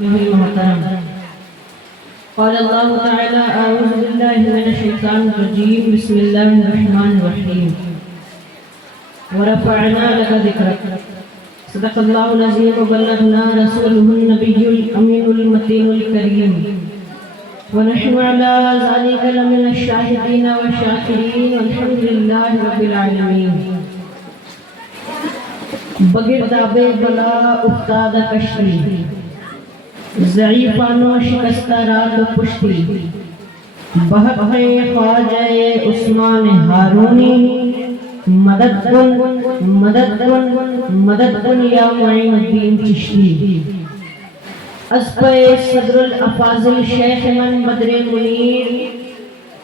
محترم قال اللہ تعالی اعوذ باللہ من الشیطان الرجیم بسم اللہ الرحمن الرحیم ورفعنا لك ذکرک صدق اللہ العظیم وبلغنا رسولہ النبی الامین المتین الکریم ونحن على ذلك لمن الشاهدين والشاکرین والحمد للہ رب العالمین بگرداب بلا افتاد کشتی ضعیفان و شکستہ رات و پشتی بہت ہے خواجہ عثمان ہارونی مدد کن مدد کن مدد کن یا معین الدین چشتی اسپہ صدر الافاضل شیخ من بدر منیر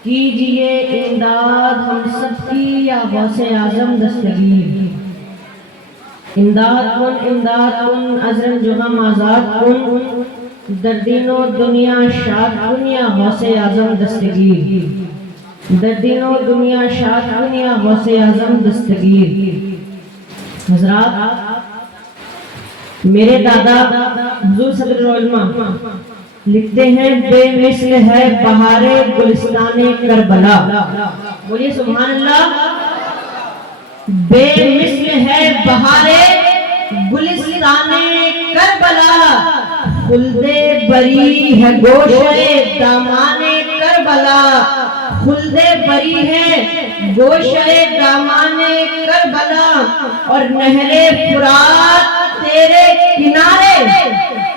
کیجئے امداد ہم سب کی یا غوث اعظم دستگیر امداد کن عزم جہم آزاد کن در دین و دنیا شاد کن یا غوث اعظم دستگیر در دین و دنیا شاد کن یا غوث اعظم دستگیر حضرات میرے دادا حضور صدر العلماء لکھتے ہیں بے مثل ہے بہار گلستان کربلا بولیے سبحان اللہ بے مثل ہے بہار گلستان کربلا خلد بری ہے گوشہ دامان کربلا خلد بری ہے گوشہ دامان کربلا اور نہر فرات تیرے کنارے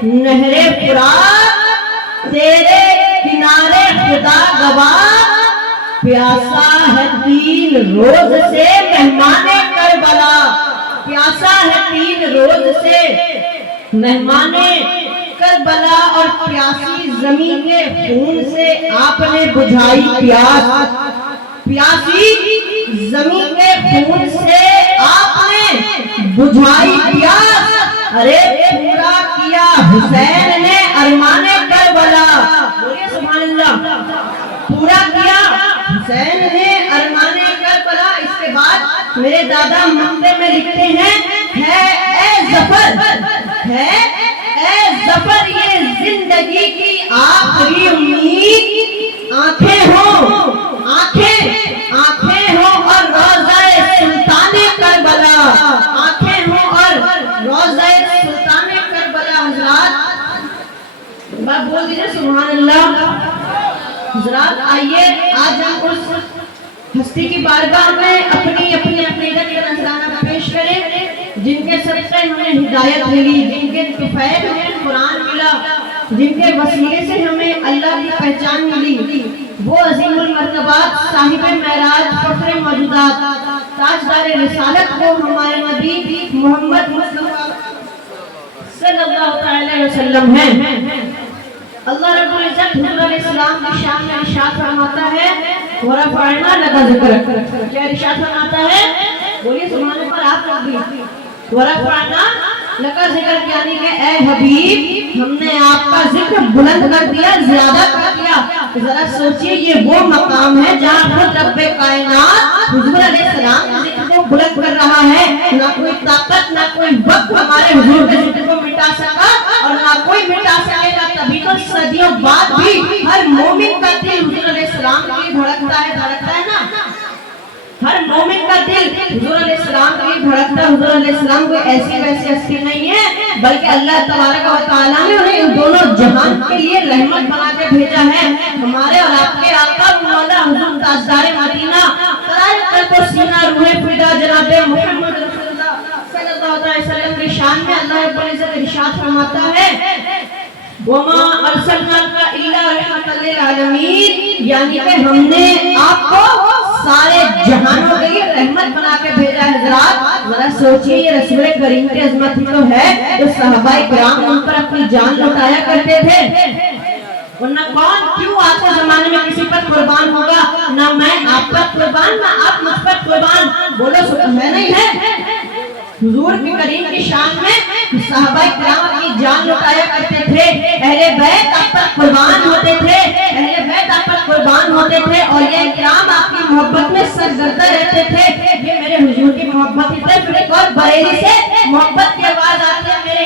نہر فرات تیرے کنارے خدا گواہ پیاسا ہے 3 روز سے مہمان کربلا پیاسا ہے 3 روز سے مہمان کربلا اور پیاسی زمین کے خون سے آپ نے بجھائی پیاس پیاسی زمین کے خون سے آپ نے بجھائی پیاس ارے پورا کیا حسین نے ارمان کربلا بولیے سبحان اللہ پورا کیا حسین نے ارمان کربلا اس کے بعد میرے دادا مندے میں لکھتے ہیں ہے اے ظفر یہ زندگی کی آخری امید آنکھیں ہوں اور روضہ سلطان کربلا آنکھیں ہوں اور روضہ سلطان کربلا حضرات بات بول دیجئے سبحان اللہ حضرات آئیے آج ہم اس ہستی کی بارگاہ میں اپنی عقیدت کا نذرانہ پیش کریں جن کے صدقے ہمیں ہدایت ملی جن کے کفایت ہمیں قرآن ملا جن کے وسیلے سے ہمیں اللہ کی پہچان ملی وہ عظیم المرتبات صاحب معراج فخر موجودات تاجدار رسالت کو ہمارے نبی محمد مصطفیٰ صلی اللہ علیہ وسلم ہیں اللہ رب العزت حضور علیہ السلام کی شان میں ارشاد فرماتا ہے وَرَفَعْنَا لَكَ ذِكْرَكَ کیا ارشاد فرماتا ہے بولیے سبحان اللہ پر آپ لوگ بھی وَرَفَعْنَا لَكَ ذِكْرَكَ یعنی کہ اے حبیب ہم نے آپ کا ذکر بلند کر دیا زیادہ کر دیا ذرا سوچئے یہ وہ مقام ہے جہاں خود رب کائنات حضور علیہ السلام کے ذکر کو بلند کر رہا ہے نہ کوئی طاقت نہ کوئی وقت ہمارے حضور کے ذکر کو مٹا سکا اور نہ کوئی مٹا سکے گا تبھی تو صدیوں بعد بھی ہر مومن کا دل حضور علیہ السلام کے لیے دھڑکتا ہے نا ہر مومن کا دل حضور علیہ السلام کے لیے دھڑکتا ہے حضور علیہ السلام کوئی ایسی ویسی ہستی نہیں ہے بلکہ اللہ تبارک و تعالیٰ نے انہیں ان دونوں جہان کے لیے رحمت بنا کے بھیجا ہے ہمارے اور آپ کے آقا مولا حضور تاجدار مدینہ سرائے قلب و سینہ روح فدا جناب محمد رسول اللہ صلی اللہ علیہ وسلم کی شان میں اللہ رب العزت ارشاد فرماتا ہے وَمَا أَرْسَلْنَاكَ إِلَّا رَحْمَةً لِلْعَالَمِينَ یعنی کہ ہم نے آپ کو سارے جہانوں کے لیے رحمت بنا کے بھیجا ہے حضرات ذرا سوچئے یہ رسول کریم کی عظمت ہی تو ہے جو صحابہ کرام ان پر اپنی جان لٹایا کرتے تھے ورنہ کون کیوں آج کے زمانے میں کسی پر قربان ہوگا نہ میں آپ پر قربان نہ آپ مجھ پر قربان بولو ہے نہیں ہے حضور کی کریم کی شان میں صحابہ کرام اپنی جان لٹایا کرتے تھے اہل بیت آپ پر قربان ہوتے تھے اہل بیت آپ پر قربان ہوتے تھے اور یہ کرام آپ کی محبت میں سرگردہ رہتے تھے یہ میرے حضور کی محبت ہی تھے پھر ایک اور بریلی سے محبت کی آواز آتی ہے میرے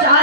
4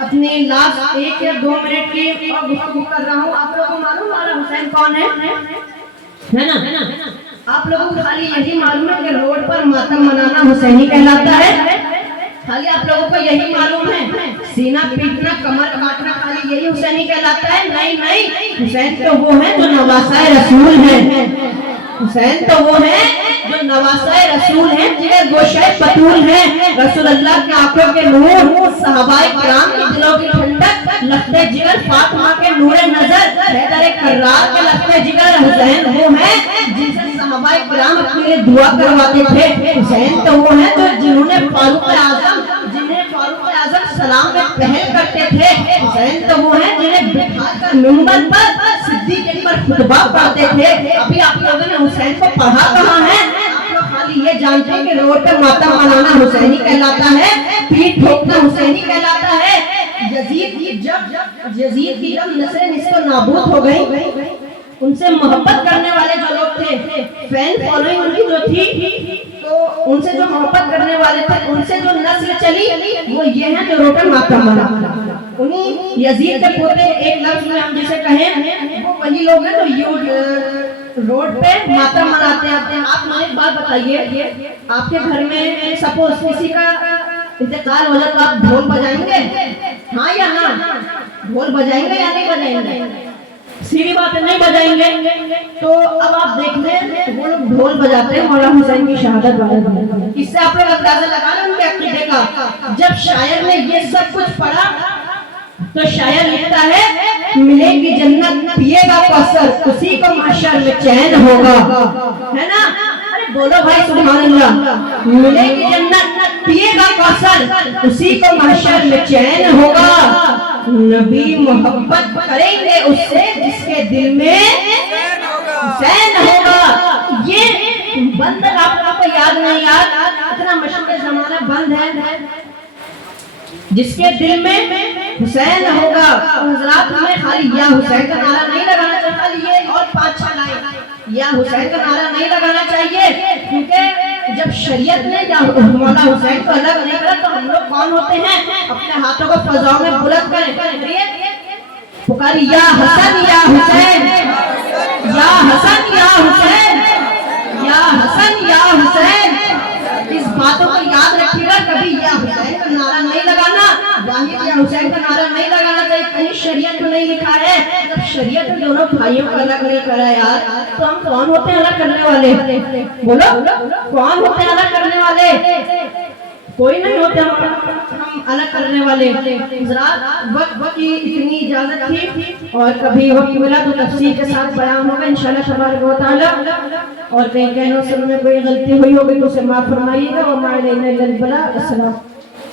اپنی لاسٹ 1 یا 2 منٹ کی اور گفتگو کر رہا ہوں. آپ لوگوں کو معلوم مولا حسین کون ہے نا؟ آپ لوگوں کو خالی یہی معلوم ہے کہ روڈ پر ماتم منانا حسینی کہلاتا ہے؟ خالی آپ لوگوں کو یہی معلوم ہے؟ سینہ پیٹنا، کمر کاٹنا خالی یہی حسینی کہلاتا ہے؟ نہیں، حسین تو وہ ہے جو نواسۂ رسول ہے. حسین تو وہ ہے جو نواسۂ رسول ہیں، جگر گوشہ بطول ہیں، رسول اللہ کی آنکھوں کے نور، صحابہ کرام کی دلوں کی ٹھنڈک، لخت جگر فاطمہ کے نور نظر، حیدر کرار کے لخت جگر. حسین وہ ہے جن سے صحابہ کرام اپنے لیے دعا کرواتے تھے. حسین تو وہ ہے جنہوں نے فاروق اعظم سلام میں پہل کرتے تھے. حسین تو وہ ہیں جنہیں بٹھا کر منبر پر صدیق اکبر خطبہ پڑھتے تھے. ابھی آپ لوگوں نے حسین کو پڑھا کہاں ہے؟ آپ لوگ خالی یہ جانتے ہیں کہ روڈ پر ماتم منانا حسینی کہلاتا ہے، پیٹ ٹھوکنا حسینی کہلاتا ہے. یزید کی جب نسلیں نصف و نابود ہو گئی، ان سے محبت کرنے والے جو لوگ تھے، فین فالوئنگ ان کی جو تھی، تو ان سے جو محبت کرنے والے تھے، ان سے جو نسل چلی وہ یہ ہیں جو روڈ پر ماتم منانا. انہیں یزید کے پوتے ایک لفظ میں ہم جسے کہیں وہ وہی لوگ ہیں جو روڈ پہ ماتم مناتے ہیں. آپ مجھے ایک بات بتائیے، آپ کے گھر میں سپوز کسی کا انتقال ہو جائے تو آپ ڈھول بجائیں گے؟ ہاں یا نا؟ ڈھول بجائیں گے یا نہیں بجائیں گے؟ سیدھی بات ہے، نہیں بجائیں گے. تو اب آپ دیکھ لیں وہ لوگ ڈھول بجاتے ہیں مولا حسین کی شہادت والے. اس سے آپ لوگ اندازہ لگا لیں ان کے عقیدے کا. جب شاعر نے یہ سب کچھ پڑھا تو شاعر لکھتا ہے ملے گی جنت پیے گا کوثر اسی کو محشر میں چین ہوگا. ہے نا؟ ارے بولو بھائی سبحان اللہ. ملے گی جنت پیے گا کوثر اسی کو محشر میں چین ہوگا. نبی محبت کریں گے اس سے جس کے دل میں حسین ہوگا. یہ بند آپ کو یاد نہیں؟ یاد اتنا مشہور زمانہ بند ہے. جس کے دل میں حسین ہوگا. حضرات ہمیں خالی یا حسین کا نعرہ نہیں لگانا چاہیے، خالی یہ اور 5-6 لائن یا حسین کا نعرہ نہیں لگانا چاہیے، کیونکہ جب شریعت نے یا مولا حسین کو الگ نہیں کرا تو ہم لوگ کون ہوتے ہیں؟ اپنے ہاتھوں کو فضاؤں میں بلند کریں، پکاری یا حسن یا حسین، یا حسن یا حسین، یا حسن یا حسین. اس باتوں کو یاد رکھیے گا. کبھی یا حسین کا نعرہ نہیں لگانا، واحد یا حسین کا نعرہ نہیں لگانا چاہیے. کہیں شریعت میں نہیں لکھا ہے. جب شریعت میں دونوں بھائیوں کو الگ نہیں کرا یار تو ہم کون ہوتے ہیں الگ کرنے والے؟ بولو کون ہوتے ہیں الگ کرنے والے؟ کوئی نہیں ہوتے ہم الگ کرنے والے. حضرات وقت کی اتنی اجازت تھی، اور کبھی وقت ملا تو تفصیل کے ساتھ بیان ہوگا انشاءاللہ تبارک و تعالی. اور کہیں کہنے سے میں کوئی غلطی ہوئی ہوگی تو اسے معاف فرمائیے گا. وما علینا الا البلاغ. السلام.